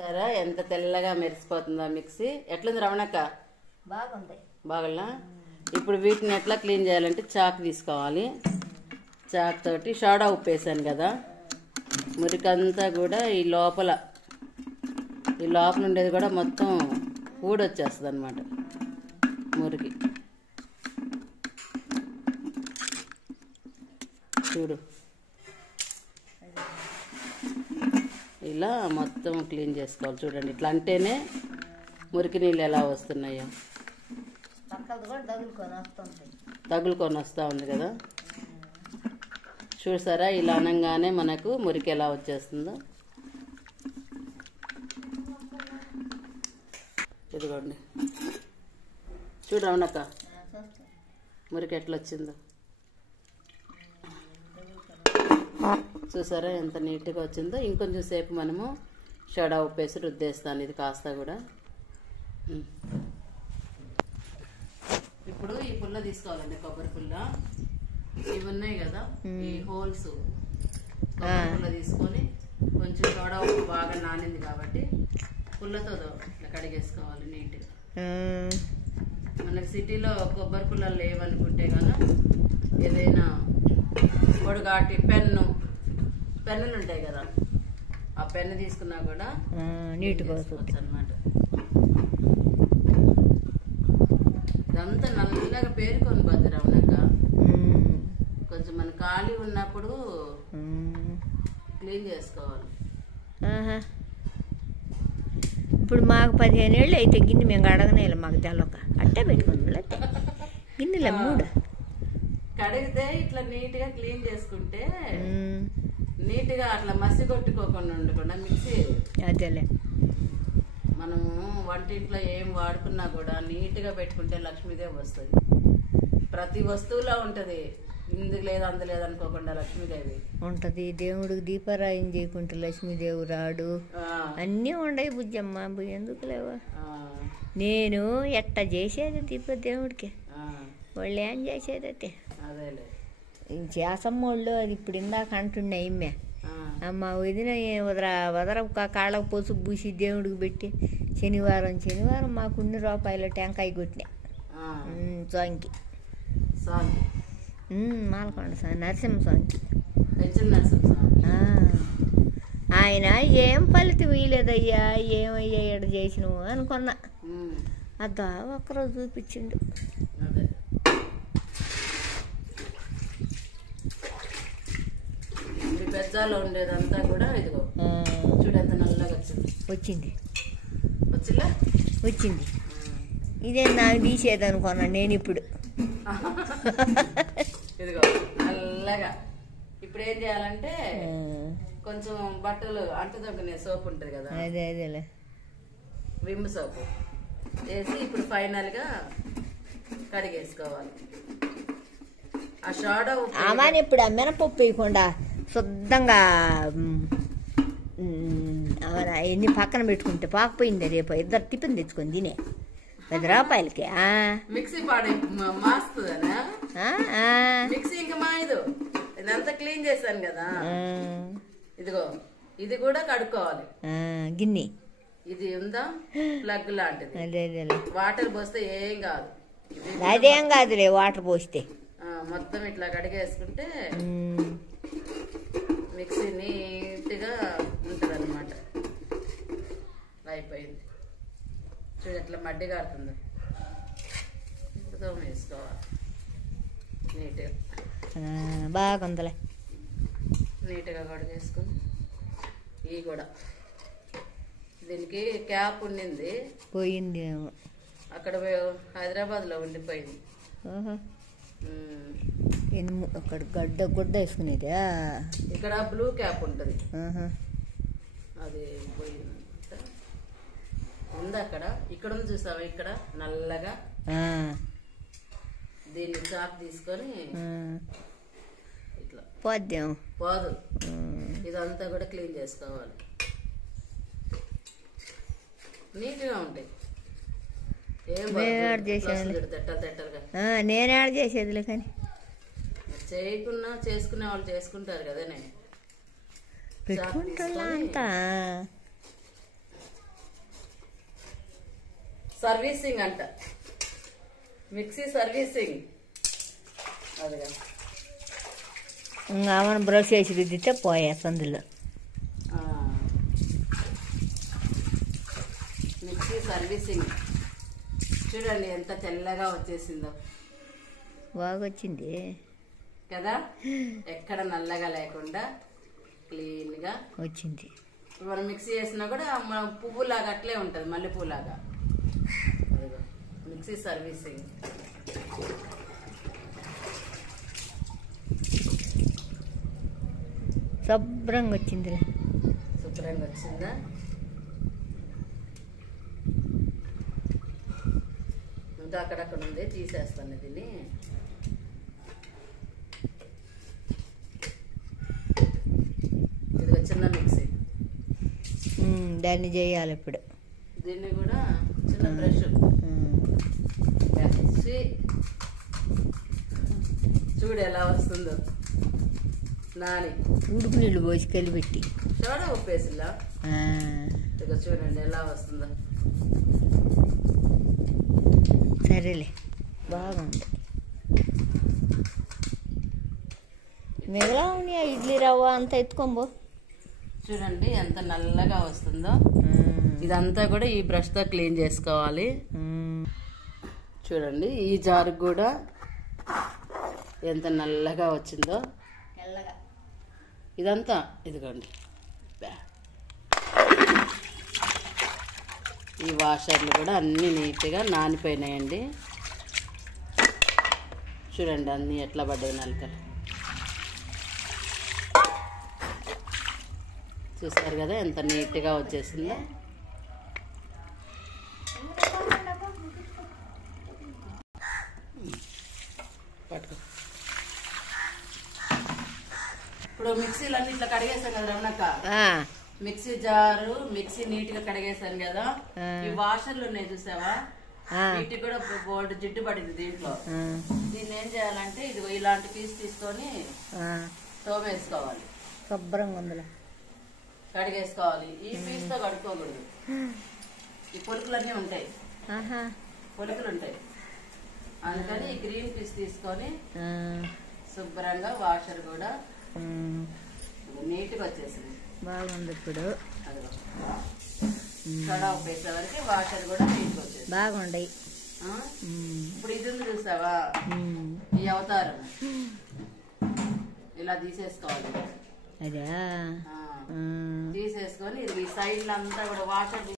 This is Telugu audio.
సరే ఎంత తెల్లగా మెరిసిపోతుందో మిక్సీ. ఎట్లుంది రమణక్క? బాగుంది. బాగున్నా. ఇప్పుడు వీటిని ఎట్లా క్లీన్ చేయాలంటే చాక్ తీసుకోవాలి. చాక్ తోటి సోడా ఉప్పు వేసాను కదా, మురికంతా కూడా ఈ లోపల ఉండేది కూడా మొత్తం ఊడొచ్చేస్తుంది అనమాట మురికి. చూడు ఇలా మొత్తం క్లీన్ చేసుకోవాలి. చూడండి ఇట్లా అంటేనే మురికి నీళ్ళు ఎలా వస్తున్నాయో. తగులుకొని వస్తూ ఉంది కదా, చూసారా? ఇలా అనగానే మనకు మురికి ఎలా వచ్చేస్తుందో. ఇదిగోండి చూడు రమణక్క, మురికి ఎట్లా వచ్చిందో చూసారా? ఎంత నీట్గా వచ్చిందో. ఇంకొంచెం సేపు మనము సోడా ఉప్పేసి రుద్దేస్తాను ఇది కాస్త కూడా. ఇప్పుడు ఈ పుల్ల తీసుకోవాలండి, కొబ్బరి పుల్ల. ఇవి ఉన్నాయి కదా ఈ హోల్స్, కొబ్బరి పుల్ల తీసుకొని కొంచెం సోడా ఉప్పు బాగా నానింది కాబట్టి పుల్లతో ఇట్లా కడిగేసుకోవాలి నీట్గా. మనకి సిటీలో కొబ్బరి పుల్లలు లేవనుకుంటే కదా ఏదైనా పొడుగాటి పెన్నులు ఉంటాయి కదా, ఆ పెన్ను తీసుకున్నా కూడా నీట్గా వస్తుంది అనమాట. ఇదంతా నల్లగా పేరుకొని పోద్ది రమణక్క. కొంచెం మన ఖాళీ ఉన్నప్పుడు క్లీన్ చేసుకోవాలి. ఇప్పుడు మాకు 15 ఏళ్ళు అయితే గిన్నె మేము అడగనే మాకు తెలక అట్టే పెట్టుకుని గిన్నెలే 3 కడిగితే ఇట్లా నీట్గా క్లీన్ చేసుకుంటే నీట్గా అట్లా మసి కొట్టుకోకుండా ఉండకుండా మిక్సీ. అదేలే మనము వంటింట్లో ఏం వాడుకున్నా కూడా నీట్గా పెట్టుకుంటే లక్ష్మీదేవి వస్తుంది. ప్రతి వస్తువులో ఉంటుంది, ఇందుకు లేదు అందు లేదు అనుకోకుండా లక్ష్మీదేవి ఉంటుంది. దేవుడికి దీపారాయణ చేయకుంటే లక్ష్మీదేవి రాడు. అన్నీ ఉండయి బుజ్జమ్మ, ఎందుకు లేవా? నేను ఎట్ట చేసేది దేవుడికి, వాళ్ళు ఏం చేసేదైతే అదేలే చేసమ్మోళ్ళు. అది ఇప్పుడు ఇందాక అంటున్నాయి ఇమ్మే, అమ్మ వదిన వదర కాళ్ళకు పసుపు పూసి దేవుడికి పెట్టి శనివారం మాకు 100 రూపాయల టెంకాయ కొట్టినా స్వామికి. మాలకొండ స్వామి, నరసింహస్వామికి. ఆయన ఏం ఫలితం ఇయ్యలేదయ్యా, ఏమయ్యా ఎడ చేసినావు అనుకున్నా. అద్దా ఒక్కరోజు చూపించిండు. పెద్దలో ఉండేదంతా కూడా ఇదిగో చూడు ఎంత నల్లగా వచ్చింది. ఇదే నాకు తీసేది అనుకున్నా నేను ఇప్పుడు. ఇదిగో నల్లగా. ఇప్పుడు ఏం చేయాలంటే కొంచెం బట్టలు అంటుదొక్కునే సోప్ ఉంటుంది కదా, అదేలే విమ్ సోపు వేసి ఇప్పుడు ఫైనల్ గా కడిగేసుకోవాలి. ఆ సోడా అమ్మాని ఇప్పుడు ఆ మినపప్పు వేయకుండా శుద్ధంగా ఎన్ని పక్కన పెట్టుకుంటే పాకపోయింది. రేపు 2 టిఫిన్ తెచ్చుకొని తినే 10 రూపాయలకి. మిక్సీ పాడే మాస్తుందనా? మిక్సీ ఇంకా మాయదు. ఇదంతా క్లీన్ చేశాను కదా. ఇదిగో ఇది కూడా కడుక్కోవాలి. గిన్నె ఇది ఉందా ప్లగ్ లాంటిది, అదే వాటర్ పోస్తే ఏం కాదు. అదేం కాదులే వాటర్ పోస్తే. మొత్తం ఇట్లా కడిగేసుకుంటే మిక్సీ నీట్గా ఉంటుంది అనమాట. అయిపోయింది చూడు ఎట్లా మడ్డి కారుతుందో. ఇప్పుడు వేసుకోవాలి నీట్గా, బాగుందిలే. నీట్గా కడిగేసుకుని ఇవి కూడా దీనికి క్యాప్ ఉండింది, పోయింది అక్కడ హైదరాబాద్లో ఉండిపోయింది. అక్కడ గుడ్డ వేసుకునేదా? ఇక్కడ బ్లూ క్యాప్ ఉంటుంది, అది పోయింది. ఉంది అక్కడ. ఇక్కడ ఉంది చూసావా, ఇక్కడ నల్లగా. దీన్ని చాక్ తీసుకొని ఇట్లా పోదు. ఇదంతా కూడా క్లీన్ చేసుకోవాలి. నీట్గా ఉంటాయి. నేనే యాడ్ చేసేదిలే, కానీ చేయకున్నా చేసుకునే వాళ్ళు చేసుకుంటారు కదా. పెట్టుకుంటా అంతా సర్వీసింగ్ అంట, మిక్సీ సర్వీసింగ్. అదిగా ఆమెను బ్రష్ వేసి రుద్దితే పోయా సందులో. మిక్సీ సర్వీసింగ్ చూడండి ఎంత తెల్లగా వచ్చేసిందో, బాగా వచ్చింది కదా, ఎక్కడ నల్లగా లేకుండా క్లీన్ గా వచ్చింది. మనం మిక్సీ చేసినా కూడా మనం పువ్వులాగా అట్లే ఉంటుంది, మల్లెపూలాగా. Mixie servicing. శుభ్రంగా వచ్చింది. శుభ్రంగా వచ్చిందా? ఇంకా అక్కడక్కడ ఉంది, తీసేస్తాను దీన్ని. ఇది చిన్న మిక్సీ, దాన్ని చేయాలి ఇప్పుడు. దీన్ని కూడా చిన్న బ్రష్ చూడు ఎలా వస్తుందో. నాని ఉడుకు నీళ్ళు పోసి కలిపెట్టి సోడా ఉప్పేసిలా, ఇక చూడండి ఎలా వస్తుందో. సరేలే, బాగుంది. మిగతా ఉన్నాయి ఇడ్లీ రవ్వ అంతా ఎత్తుకోబో. చూడండి ఎంత నల్లగా వస్తుందో. ఇదంతా కూడా ఈ బ్రష్ తో క్లీన్ చేసుకోవాలి. చూడండి ఈ జారు కూడా ఎంత నల్లగా వచ్చిందో. ఇదంతా ఇదిగోండి, ఈ వాషర్లు కూడా అన్ని నీట్గా నానిపోయినాయండి. చూడండి అన్ని ఎట్లా పడ్డాయి నలకలు. చూసారు కదా ఎంత నీట్గా వచ్చేసిందో. పట్టుకో. ఇప్పుడు మిక్సీలు అన్ని ఇట్లా కడిగేసాం కదా రమణక్క, మిక్సీ జారు మిక్సీ నీట్ గా కడిగేసాను కదా. ఈ వాషర్లు ఉన్నాయి చూసావా, వీటికి కూడా బోల్డ్ జిడ్డు పడింది దీంట్లో. దీన్ని ఏం చేయాలంటే ఇదిగో ఇలాంటి పీస్ తీసుకొని తోమేసుకోవాలి. శుభ్రంగా ఉందిలే, కడిగేసుకోవాలి. ఈ పీస్ తో కడుక్కోకూడదు, ఈ పొలుకులన్నీ ఉంటాయి, పొలుకులు ఉంటాయి. అందుకని ఈ గ్రీన్ పీస్ తీసుకొని శుభ్రంగా వాషర్ కూడా నీట్గా వచ్చేసింది. బాగుంది ఇప్పుడు. సోడా ఉప్పేసే వరకు వాషర్ కూడా నీట్గా వచ్చేసింది. బాగుండయి. ఇప్పుడు ఇది ఉంది చూసావా, ఈ అవతారం ఇలా తీసేసుకోవాలి. అదే తీసేసుకొని ఇది ఈ సైడ్ అంతా కూడా వాషర్